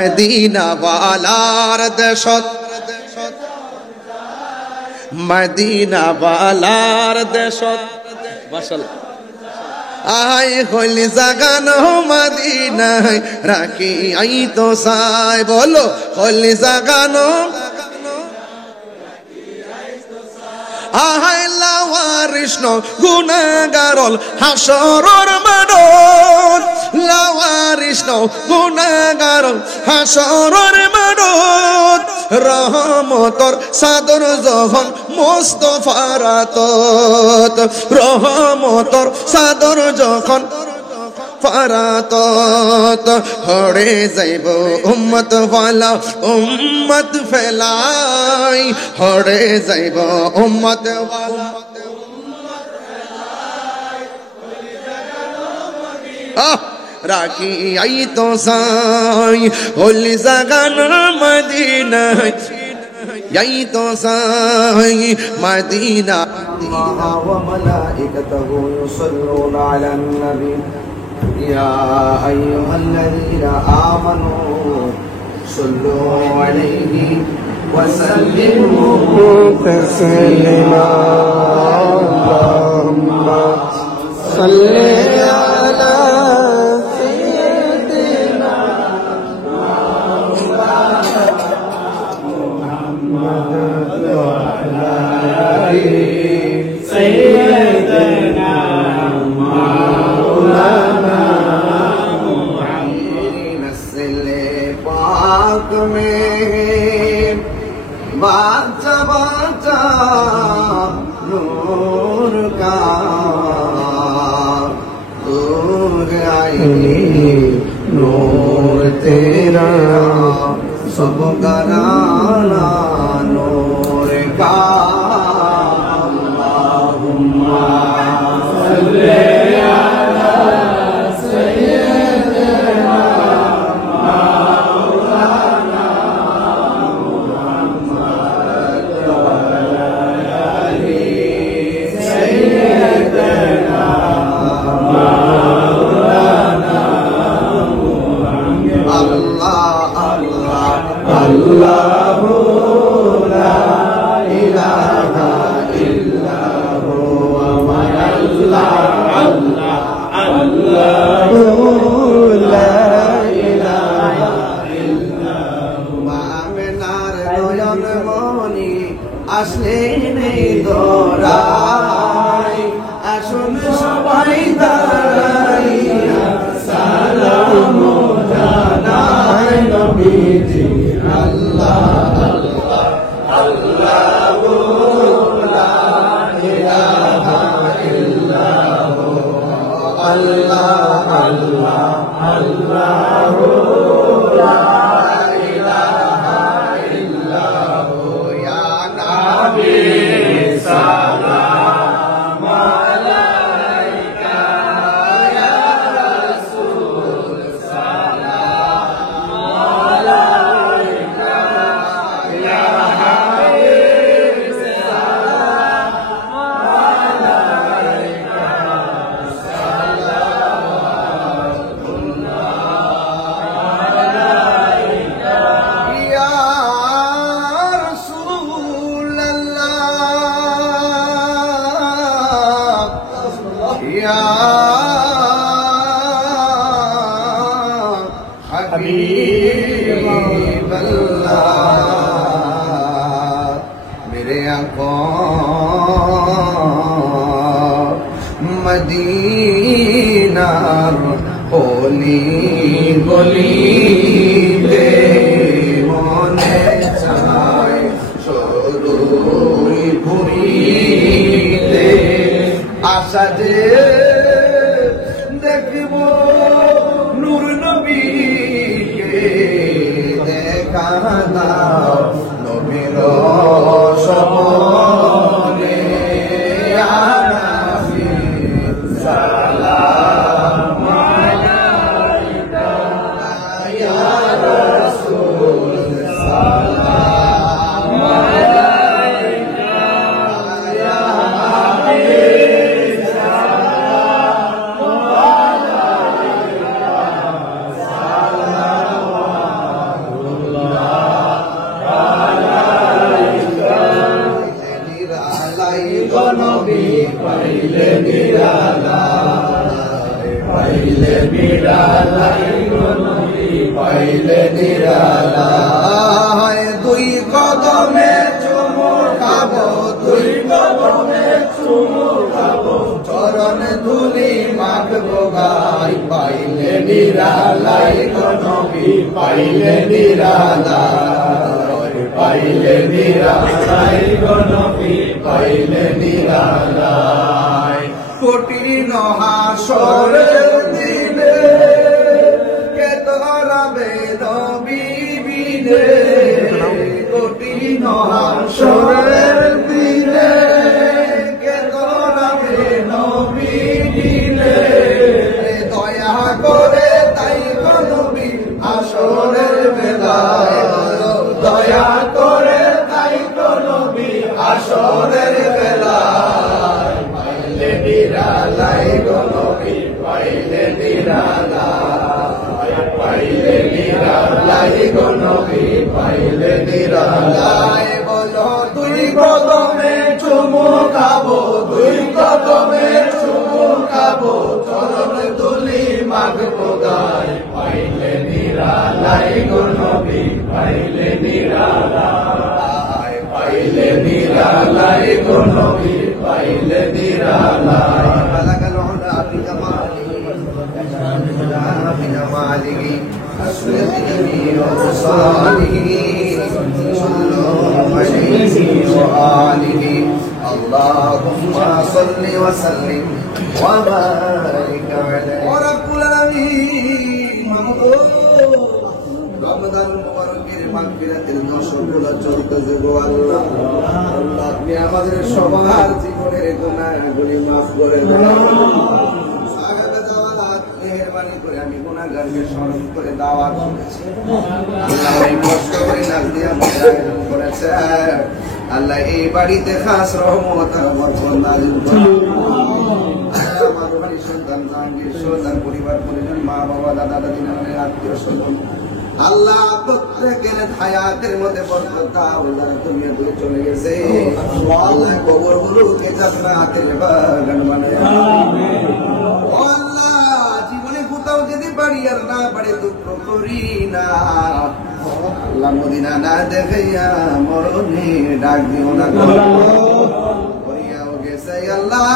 Medina ওয়ালার দেশত, Medina ওয়ালার দেশত মাশাআল্লাহ আই হইলি জাগানো মদিনায় রাখি আই তো সাই বলো হইলি জাগানো আহাই লাওয়ারিষ্ণ গুনাহগারল হাসরর মানব লাওয়ারিষ্ণ গুনাহগারল হাসরর মানব রহমতর সাদর যখন মুস্তাফার আতত রহমতর সাদর যখন ফারাতত হরে যাইব উম্মত ওয়ালা উম্মত ফেলাই হরে যাইব উম্মত ওয়ালা রাখি আই তো সাই হলি জাগানোর মদিনায় যাই তো সাই মদিনা ওয়া মালাইকাতুহু ইউসাল্লুনা আলান নবী يا أيها الذين آمنوا صلوا عليه وسلموا تسليما اللهم صل على سيدنا محمد وعلى آله سيدنا مولانا पाक में बाचा बाचा नूर का नूर आई नूर तेरा सब घराना नूर का अल्लाहुम्मा सल्ली Allahu la ilaha illa huwa Allahu la ilaha illa huwa Aminar noyan moni aslen dorai asun sabai daraiya salam janai nabiji Allah Allah Allahu la ilaha illa hu Allah Allah Allahu la ilaha illa hu ya Nabi salam alayka ya Rasul salam alayka ya Habib salam alayka Ya Habiballah mere aankhon Madina holi goli de mone chai soroi bhurite asha je देखबो नूर नबी के देखा दाओ नबीर सपने या नबी सलाम अलैका या रसूल सलाम अलैका या हबीब सलाम পাইলে নিরালায় দুই কদমে চুমু খাবো দুই কদমে চুমু খাবো চরণ ধুলি মাখবো গাই পাইলে নিরালাই গো নবী পাইলে নিরালাই পাইলে নিরালাই গো নবী পাইলে নিরালাই কঠিন হাসরের দিনে কে তোরাবে নবী বিনে কঠিন হাসরের দিনে কে তোরাবে নবী বিনে দয়া করে তাই গো নবী হাসরের বেলায় দয়া করে তাই গো নবী হাসরের বেলায় পাইলে নিরালাই গো নবী পাইলে নিরালাই পাইলে নিরালাই গো নবী পাইলে নিরালাই বলো দুই কদমে চুমু খাবো দুই কদমে চুমু খাবো চরণ ধুলি মাখবো গায় পাইলে নিরালাই গো নবী পাইলে নিরালাই পাইলে নিরালাই গো নবী পাইলে নিরালাই বালাগাল উলা বিকামালি বিকামালিহি আসরিহি ওয়া সালিহি সাল্লাল্লাহু আলাইহি ওয়া আলিহি আল্লাহুম্মা সাল্লি ওয়া সাল্লিম ওয়া বারিক আলাইহি ওয়া রাব্বুল আলামিন রমজান মুবারকের মাগফিরাতের দশকগুলো চলতেছে গো আল্লাহ আল্লাহ আপনি আমাদের সবার জীবনের গুনাহগুলি মাফ করে দেন সাহাবে দাওয়াত মেহেরবানি করে আমি গুনাহগারকে স্মরণ করে দাওয়াত করেছি আল্লাহ এই কষ্ট করে নাজ দিয়ে আমাদের আয়োজন করেছে আল্লাহ এই বাড়িতে খাস রহমত আর বরকত নাযিল করুন আমার বাড়ি সন্তান জাহাঙ্গীর সন্তান পরিবার পরিজন মা বাবা দাদা দাদি নানার আত্মীয় স্বজন আল্লাহ প্রত্যেকের হায়াতের মধ্যে বরকত দাও যারা তুমি দূরে চলে গেছে আল্লাহ কবরগুলোকে জান্নাতের বাগান বানায় আমিন ও আল্লাহ জীবনে কোথাও যদি পারি আর না পারি দুঃখ করি না আল্লাহ মদিনা না দেখাইয়া মরণে ডাক দিও না করিয়াও গেছে আল্লাহ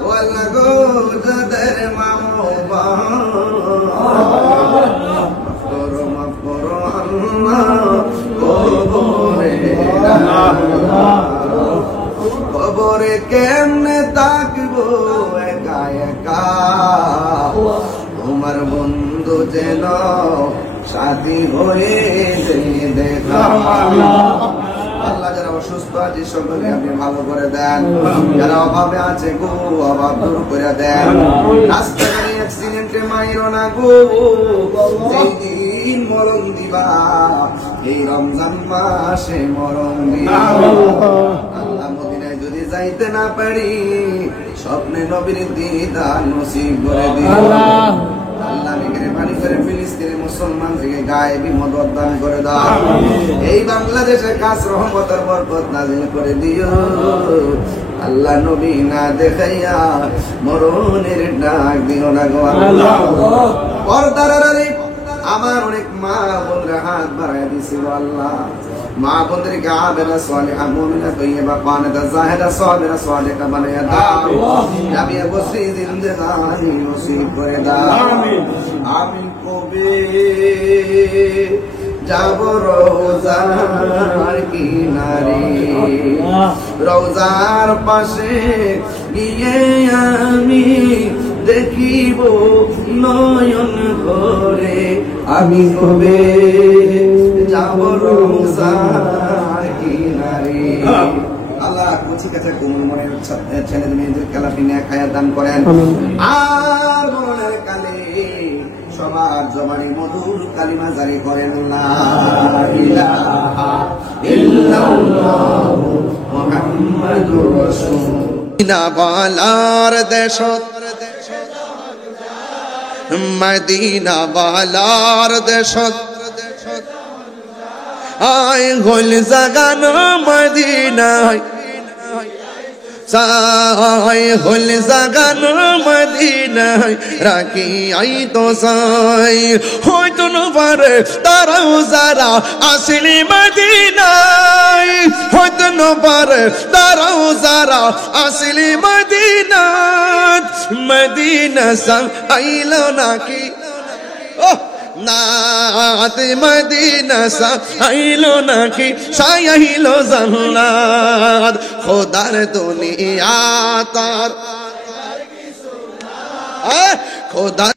ও আল্লাহ গো যাদের মামো কবরে কেমনে তাকবো একা একা তোমার বন্ধু যেন সাথী হয়ে দেখা আল্লাহ যারা অসুস্থ আছে সকলে আপনি ভালো করে দেন যারা অভাবে আছে গো অভাব দূর করে দেন রাস্তাঘাটে অ্যাক্সিডেন্টে মাইরো না গো এই দিন মরণ দিবা এই রমজান মাসে মরণ দিবা আল্লাহ মদিনায় যদি যাইতে না পারি স্বপ্নে নবীর দিদার নসিব করে দিও আল্লাহ মেহেরবানি করে ফিলিস্তিনের মুসলমান থেকে গায়েবী মদত দান করে দাও এই বাংলাদেশে খাস রহমত আর বরকত নাযিল করে দিও আল্লাহ নবী না দেখাইয়া মরণের ডাক দিও না গো আল্লাহ পর্দার আড়ালে আমার অনেক মা বোনরা হাত বাড়ায় দিছিল আল্লাহ মা বোনদেরকে আবেরা সালেহা মুমিনা তৈয়বা কানিতা জাহিদা সাবিরা সাদিকা বানায়া দাও জামিয়া বসরি জিন্দেগানি নসিব করে দাও আমিন আমিন কবে যাব রওজার কিনারে রওজার পাশে গিয়ে আমি দেখিব নয়ন ভরে আমি কবে যাব রওজার কিনারে আল্লাহ কুচি কাছে কোমল মনের ছেলেদের মেয়েদের কালাপি নিয়ে খায়া দান করেন আর মনের কালে সবার জবানে মধুর কালিমা জারি করেন লা ইলাহা ইল্লাল্লাহু মুহাম্মাদুর রাসূলুল্লাহ বালার দেশত মদিনা বালার দেশত আয় গোল জাগানো মদিনায় সায় গোল জাগানো মদিনা নাই রাখি আই তো সাই হয়তো না পারে তারাও যারা আসলি মদিনায় হয়তো না পারে তারাও যারা আসলি মদিনাত মদিনা সব আইলো নাকি ও নাত মদিনা সা আইলো নাকি সাইলো জান্নাত খোদার দুনিয়া তার খোদা